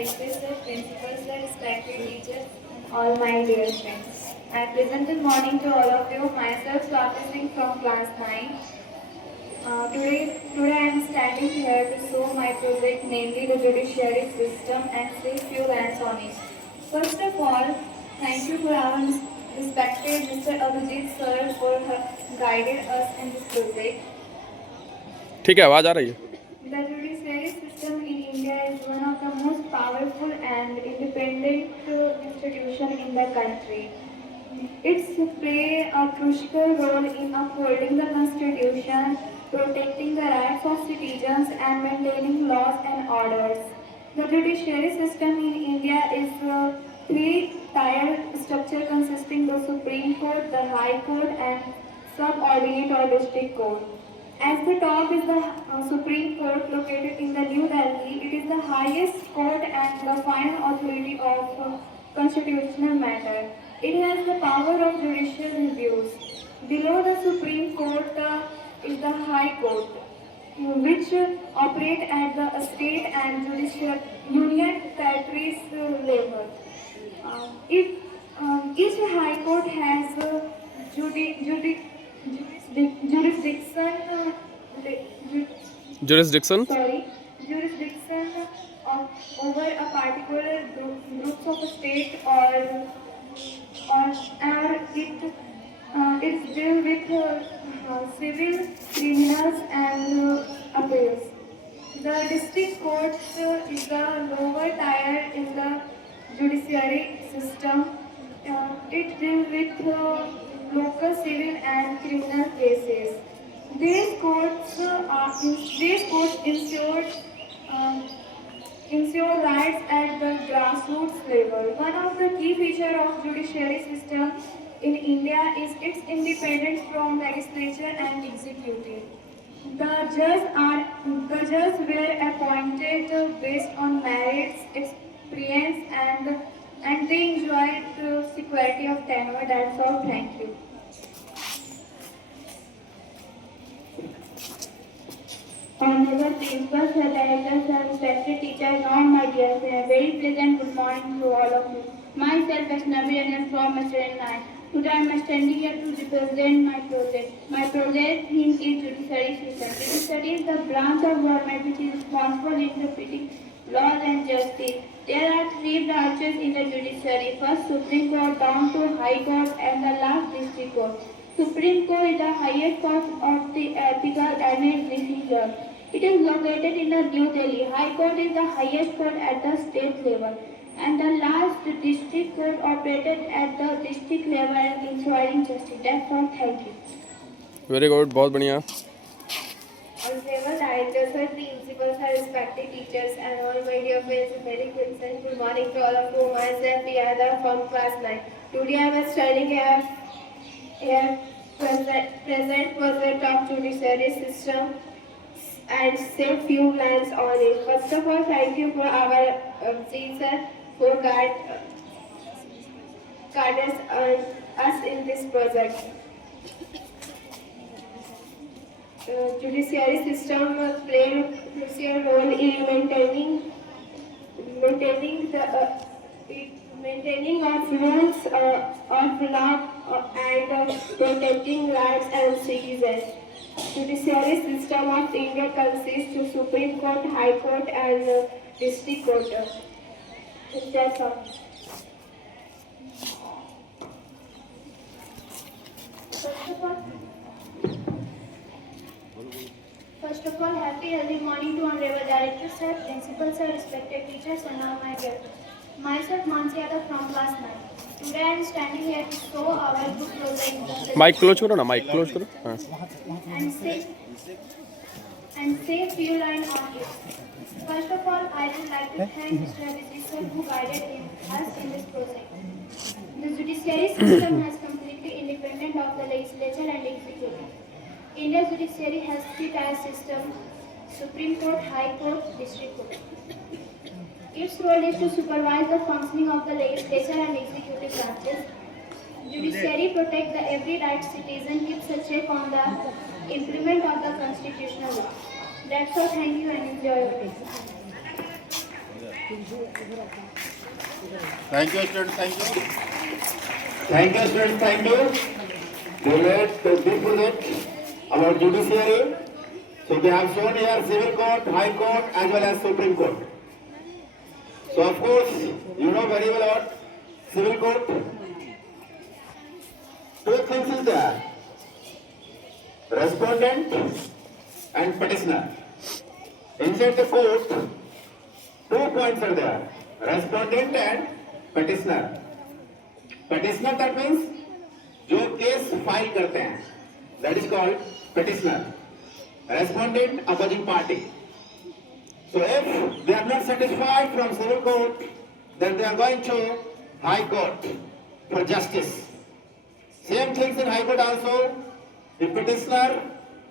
Director Sir, Principal Sir, respected teachers, all my dear friends. I present good morning to all of you. Myself, Swati Singh from class 9. Today I am standing here to show my project, namely the judiciary system, and say few lines on it. First of all, thank you for our respected Mr. Abhijit Sir for guiding us in this project. ठीक है, आवाज आ रही है। The judiciary system in India is one of the most powerful and independent institution in the country. It's play a crucial role in upholding the constitution, protecting the rights of citizens, and maintaining laws and orders. The judiciary system in India is a three-tiered structure consisting of the Supreme Court, the High Court, and subordinate or district court. As the top is the Supreme Court located in the New Delhi, it is the highest court and the final authority of constitutional matter. It has the power of judicial reviews. Below the Supreme Court is the High Court, which operate at the state and judicial union territories level. Each High Court has jurisdiction jurisdiction jurisdiction over a particular groups of state or it deal with civil, criminals and appeals. The district court is the lower tier in the judiciary system. It deals with local civil and criminal cases. These courts ensure rights at the grassroots level. One of the key features of judiciary system in India is its independence from legislature and executive. The judges were appointed based on merits, experience, and they enjoyed security of tenure. That's all. Thank you. Honorable Principal, Sir, Director, Sir, respected teachers, all my dear friends, very pleasant good morning to all of you. Myself, Vaishnavi Ranjan from Mr. 9. Today I am standing here to represent my project. My project theme is judiciary system. Judiciary is the branch of government which is responsible for interpreting laws and justice. There are three branches in the judiciary. First, Supreme Court, down to High Court, and the last, District Court. Supreme Court is the highest court of the ethical and decision. It is located in the New Delhi. High Court is the highest court at the state level. And the last district court operated at the district level and ensuring justice. That's all. Thank you. Very good, बहुत बढ़िया। Honorable Director, Sir, Principal, Sir, respected teachers, and all my dear friends, a very good morning to all of you. Myself, Priyada from class 9. Today I am studying here present project of judiciary system and say few lines on it. First of all, thank you for our teacher for guidance us in this project. Judiciary system play a crucial role in maintaining of rules of law and protecting rights and citizens. Judiciary system of India consists of Supreme Court, High Court, and District Court. That's all. First of all, happy early morning to Honorable Director Sir, Principal Sir, respected teachers, and all my dear. Myself, Mansi Yadav from class 9. Today I am standing here to show our good project. Mic close करो ना, mic close करो। हाँ। And say few lines on it. First of all, I would like to thank Mr. Abhijit Sir who guided us in this project. The judiciary system has completely independent of the legislature and executive. India's judiciary has three-tier system: Supreme Court, High Court, District Court. Its role is to supervise the functioning of the legislature and executive branches. Judiciary protects the every right citizen, keeps a check on the implement of the constitutional law. That's all. Thank you and enjoy your day. Thank you, students. Thank you. Thank you, students. Thank you. They led the big project about judiciary. So they have shown here civil court, high court, as well as Supreme Court. So of course, you know very well what civil court. Two things is there: respondent and petitioner. Inside the court, 2 points are there: respondent and petitioner. Petitioner, that means जो case file करते हैं, that is called petitioner. Respondent, opposing party. So if they are not satisfied from civil court, then they are going to high court for justice. Same things in high court also. If petitioner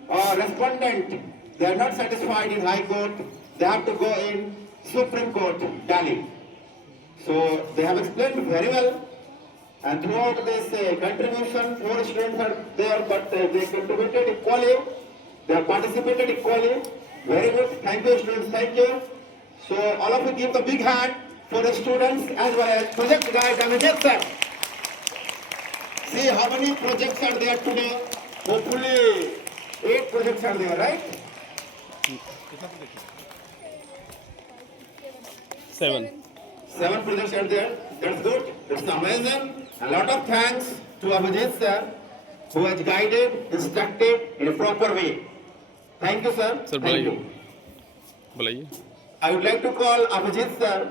or respondent, they are not satisfied in high court, they have to go in Supreme Court, Delhi. So they have explained very well. And throughout this contribution, 4 students are there, but they contributed equally. They have participated equally. Very good. Thank you, students. Thank you. So all of you give the big hand for the students as well as project guide Amajit sir. See how many projects are there today. Hopefully 8 projects are there, right? 7. 7 projects are there. That's good. It's amazing. A lot of thanks to Abhijit sir, who has guided, instructed in a proper way. Thank you, sir. Sir, Thank बुलाइए you. बुलाइए I would like to call Abhijit sir